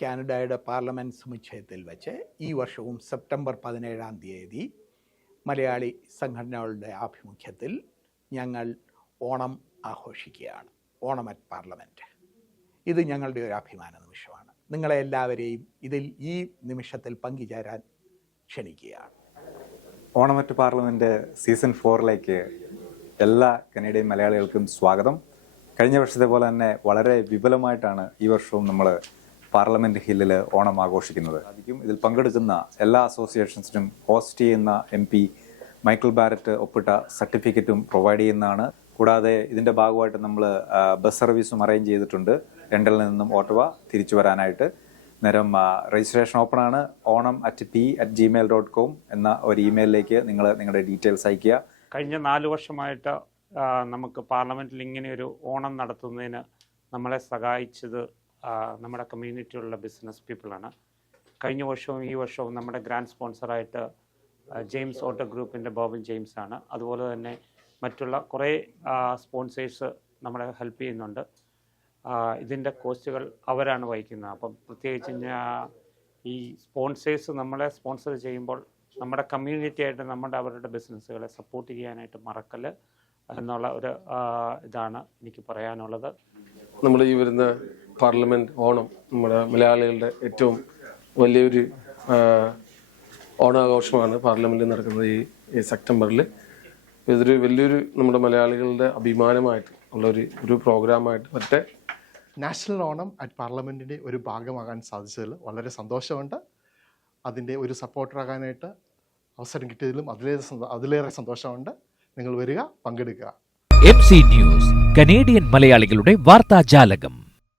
കാനഡയുടെ പാർലമെൻറ്റ് സമുച്ചയത്തിൽ വെച്ച് ഈ വർഷവും സെപ്റ്റംബർ 17-ാം തീയതി മലയാളി സംഘടനകളുടെ ആഭിമുഖ്യത്തിൽ ഞങ്ങൾ ഓണം ആഘോഷിക്കുകയാണ്. Onam at parliament. ഇത് ഞങ്ങളുടെ ഒരു അഭിമാന നിമിഷമാണ്. നിങ്ങളെ എല്ലാവരെയും ഇതിൽ ഈ നിമിഷത്തിൽ പങ്കുചേരാൻ ക്ഷണിക്കുകയാണ്. ഓണം അറ്റ് പാർലമെൻറ്റ് സീസൺ 4ലേക്ക് എല്ലാ കനേഡിയൻ മലയാളികൾക്കും സ്വാഗതം. കഴിഞ്ഞ വർഷത്തെ പോലെ തന്നെ വളരെ വിപുലമായിട്ടാണ് ഈ വർഷവും നമ്മൾ പാർലമെൻറ്റ് ഹില്ലിൽ ഓണം ആഘോഷിക്കുന്നത്. ഇതിൽ പങ്കെടുക്കുന്ന എല്ലാ അസോസിയേഷൻസിനും ഹോസ്റ്റ് ചെയ്യുന്ന MP മൈക്കിൾ ബാരറ്റ് ഒപ്പിട്ട സർട്ടിഫിക്കറ്റും പ്രൊവൈഡ് ചെയ്യുന്നതാണ്. കൂടാതെ ഇതിൻ്റെ ഭാഗമായിട്ട് നമ്മൾ ബസ് സർവീസും അറേഞ്ച് ചെയ്തിട്ടുണ്ട്. ലണ്ടനിൽ നിന്നും ഓട്ടവ തിരിച്ചു വരാനായിട്ട്. നേരം രജിസ്ട്രേഷൻ ഓപ്പൺ ആണ്. onam@p@gmail.com എന്ന ഒരു ഇമെയിലിലേക്ക് നിങ്ങൾ നിങ്ങളുടെ ഡീറ്റെയിൽസ് അയയ്ക്കുക. കഴിഞ്ഞ 4 വർഷമായിട്ട് നമുക്ക് പാർലമെൻറ്റിൽ ഇങ്ങനെ ഒരു ഓണം നടത്തുന്നതിന് നമ്മളെ സഹായിച്ചത് നമ്മുടെ കമ്മ്യൂണിറ്റിയിലുള്ള ബിസിനസ് പീപ്പിളാണ്. കഴിഞ്ഞ വർഷവും ഈ വർഷവും നമ്മുടെ ഗ്രാൻഡ് സ്പോൺസറായിട്ട് ജെയിംസ് ഓട്ടോ ഗ്രൂപ്പിൻ്റെ ബോബൻ ജെയിംസ് ആണ്. അതുപോലെ തന്നെ മറ്റുള്ള കുറേ സ്പോൺസേഴ്സ് നമ്മളെ ഹെൽപ്പ് ചെയ്യുന്നുണ്ട്. ഇതിൻ്റെ കോസ്റ്റുകൾ അവരാണ് വഹിക്കുന്നത്. അപ്പം പ്രത്യേകിച്ച് ഈ സ്പോൺസേഴ്സ് നമ്മളെ സ്പോൺസർ ചെയ്യുമ്പോൾ നമ്മുടെ കമ്മ്യൂണിറ്റിയായിട്ട് അവരുടെ ബിസിനസ്സുകളെ സപ്പോർട്ട് ചെയ്യാനായിട്ട് മറക്കല് എന്നുള്ള ഒരു ഇതാണ് എനിക്ക് പറയാനുള്ളത്. നമ്മൾ ഈ വരുന്ന പാർലമെൻറ്റ് ഓണം നമ്മുടെ മലയാളികളുടെ ഏറ്റവും വലിയൊരു ഓണാഘോഷമാണ് പാർലമെൻറ്റിൽ നടക്കുന്നത് ഈ സെപ്റ്റംബറിൽ. ഇതൊരു വലിയൊരു നമ്മുടെ മലയാളികളുടെ അഭിമാനമായിട്ട് ഉള്ളൊരു പ്രോഗ്രാമായിട്ട് മറ്റേ നാഷണൽ ഓണം അറ്റ് പാർലമെൻറ്റിൻ്റെ ഒരു ഭാഗമാകാൻ സാധിച്ചതിൽ വളരെ സന്തോഷമുണ്ട്. അതിൻ്റെ ഒരു സപ്പോർട്ടറാകാനായിട്ട് അവസരം കിട്ടിയതിലും അതിലേറെ സന്തോഷമുണ്ട്. നിങ്ങൾ വരിക, പങ്കെടുക്കുക. MC ന്യൂസ്, കനേഡിയൻ മലയാളികളുടെ വാർത്താജാലകം.